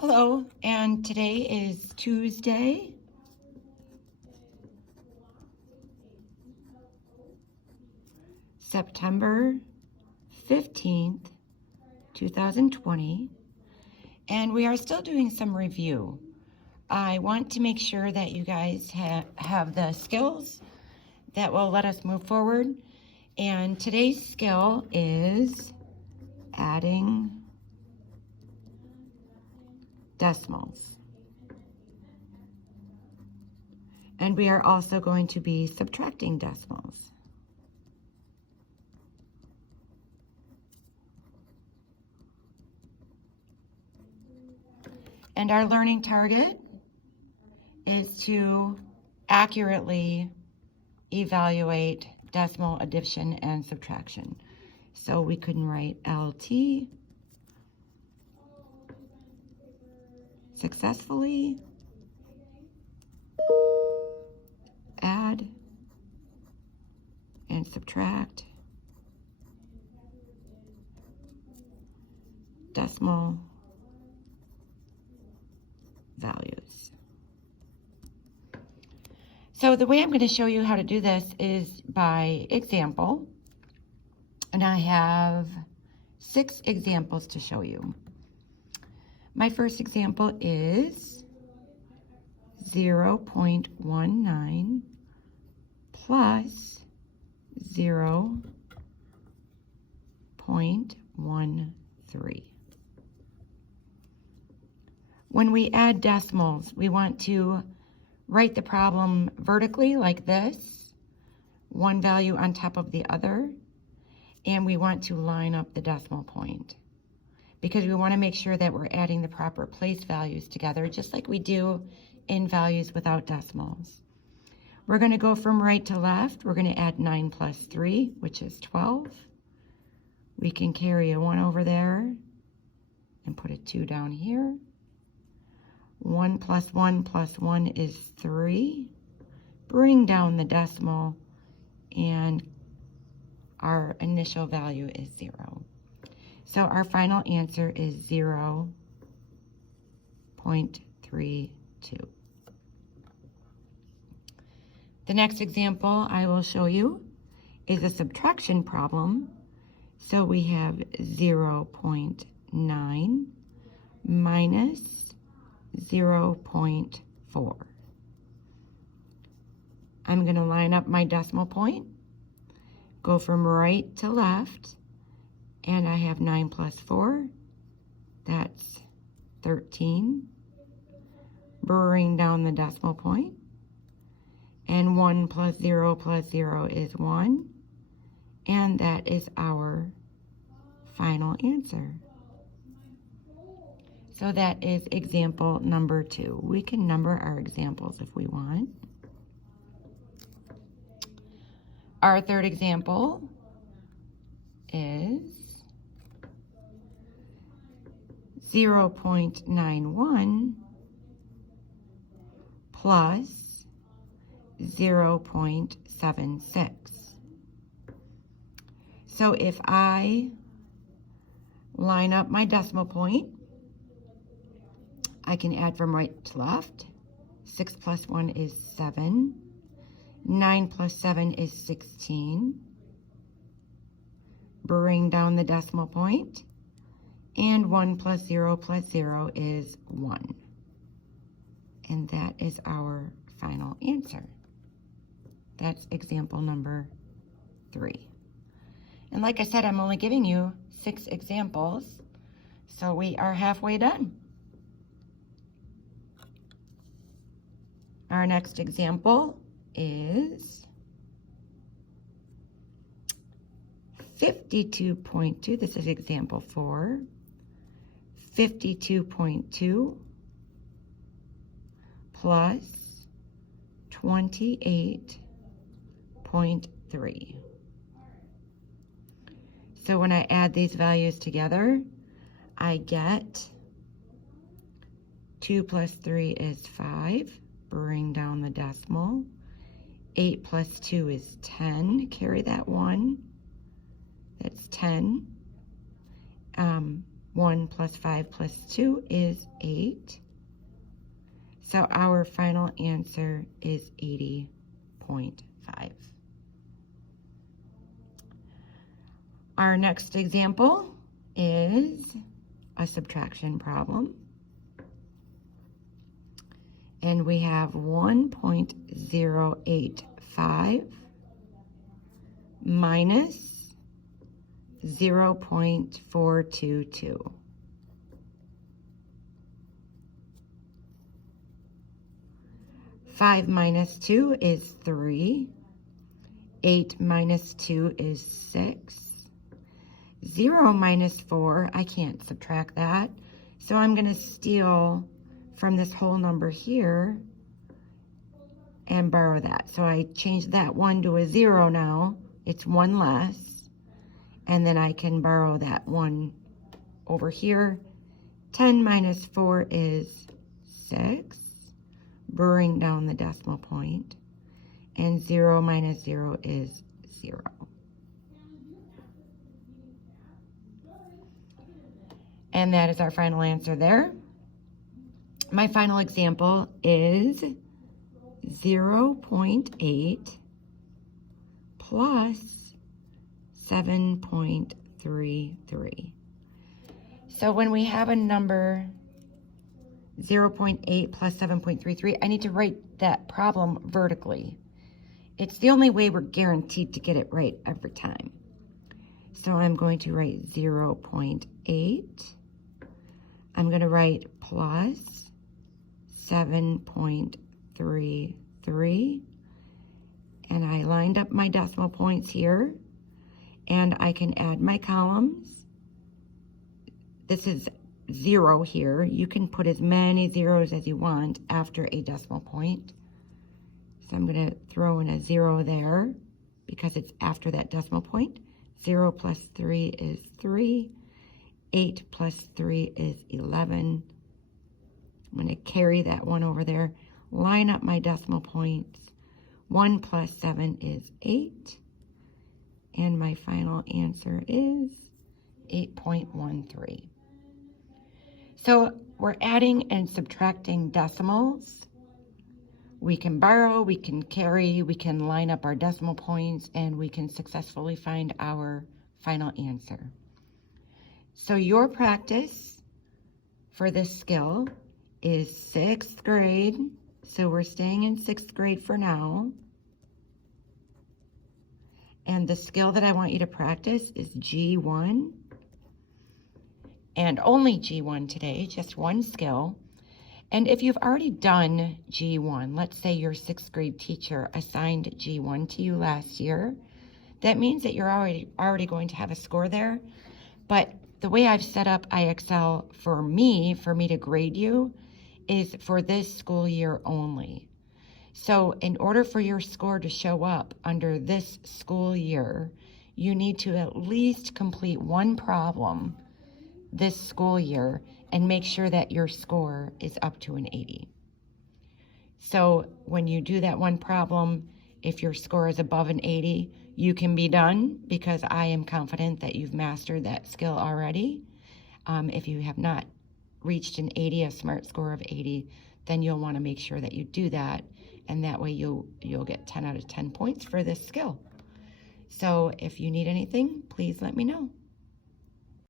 Hello, and today is Tuesday, September 15th, 2020, and we are still doing some review. I want to make sure that you guys have the skills that will let us move forward, and today's skill is adding decimals. And we are also going to be subtracting decimals. And our learning target is to accurately evaluate decimal addition and subtraction. So we can write LT, successfully add and subtract decimal values. So the way I'm going to show you how to do this is by example, and I have 6 examples to show you. My first example is 0.19 plus 0.13. When we add decimals, we want to write the problem vertically like this, one value on top of the other, and we want to line up the decimal point because we want to make sure that we're adding the proper place values together, just like we do in values without decimals. We're going to go from right to left. We're going to add 9 plus 3, which is 12. We can carry a 1 over there and put a 2 down here. 1 plus 1 plus 1 is 3. Bring down the decimal, and our initial value is 0. So our final answer is 0.32. The next example I will show you is a subtraction problem. So we have 0.9 minus 0.4. I'm going to line up my decimal point, go from right to left, and I have 9 plus 4, that's 13. Bring down the decimal point, and 1 plus 0 is 1, and that is our final answer. So that is example number 2. We can number our examples if we want. Our third example is 0.91 plus 0.76. So if I line up my decimal point, I can add from right to left. 6 plus 1 is 7. 9 plus 7 is 16. Bring down the decimal point. And 1 plus 0 is 1. And that is our final answer. That's example number 3. And like I said, I'm only giving you 6 examples, so we are halfway done. Our next example is 52.2. This is example 4. 52.2 plus 28.3. So when I add these values together, I get 2 plus 3 is 5. Bring down the decimal. 8 plus 2 is 10. Carry that 1. That's 10. 1 plus 5 plus 2 is 8. So our final answer is 80.5. Our next example is a subtraction problem. And we have 1.085 minus 0.422. Five minus 2 is 3. 8 minus 2 is 6. 0 minus 4, I can't subtract that. So I'm going to steal from this whole number here and borrow that. So I changed that 1 to a 0 now. It's 1 less. And then I can borrow that 1 over here. 10 minus 4 is 6. Burring down the decimal point. And 0 minus 0 is 0. And that is our final answer there. My final example is 0.8 plus 7.33. So when we have a number 0.8 plus 7.33, I need to write that problem vertically. It's the only way we're guaranteed to get it right every time. So I'm going to write 0.8. I'm going to write plus 7.33, and I lined up my decimal points here, and I can add my columns. This is 0 here. You can put as many zeros as you want after a decimal point. So I'm going to throw in a 0 there because it's after that decimal point. 0 plus 3 is 3. 8 plus 3 is 11. I'm going to carry that 1 over there, line up my decimal points. 1 plus 7 is 8. And my final answer is 8.13. So we're adding and subtracting decimals. We can borrow, we can carry, we can line up our decimal points, and we can successfully find our final answer. So your practice for this skill is 6th grade. So we're staying in 6th grade for now. And the skill that I want you to practice is G1. And only G1 today, just one skill. And if you've already done G1, let's say your 6th grade teacher assigned G1 to you last year, that means that you're already going to have a score there. But the way I've set up IXL for me to grade you is for this school year only. So in order for your score to show up under this school year, you need to at least complete one problem this school year and make sure that your score is up to an 80. So when you do that one problem, if your score is above an 80, you can be done because I am confident that you've mastered that skill already. If you have not reached an 80, a SMART score of 80, then you'll want to make sure that you do that, and that way you'll get 10 out of 10 points for this skill. So if you need anything, please let me know.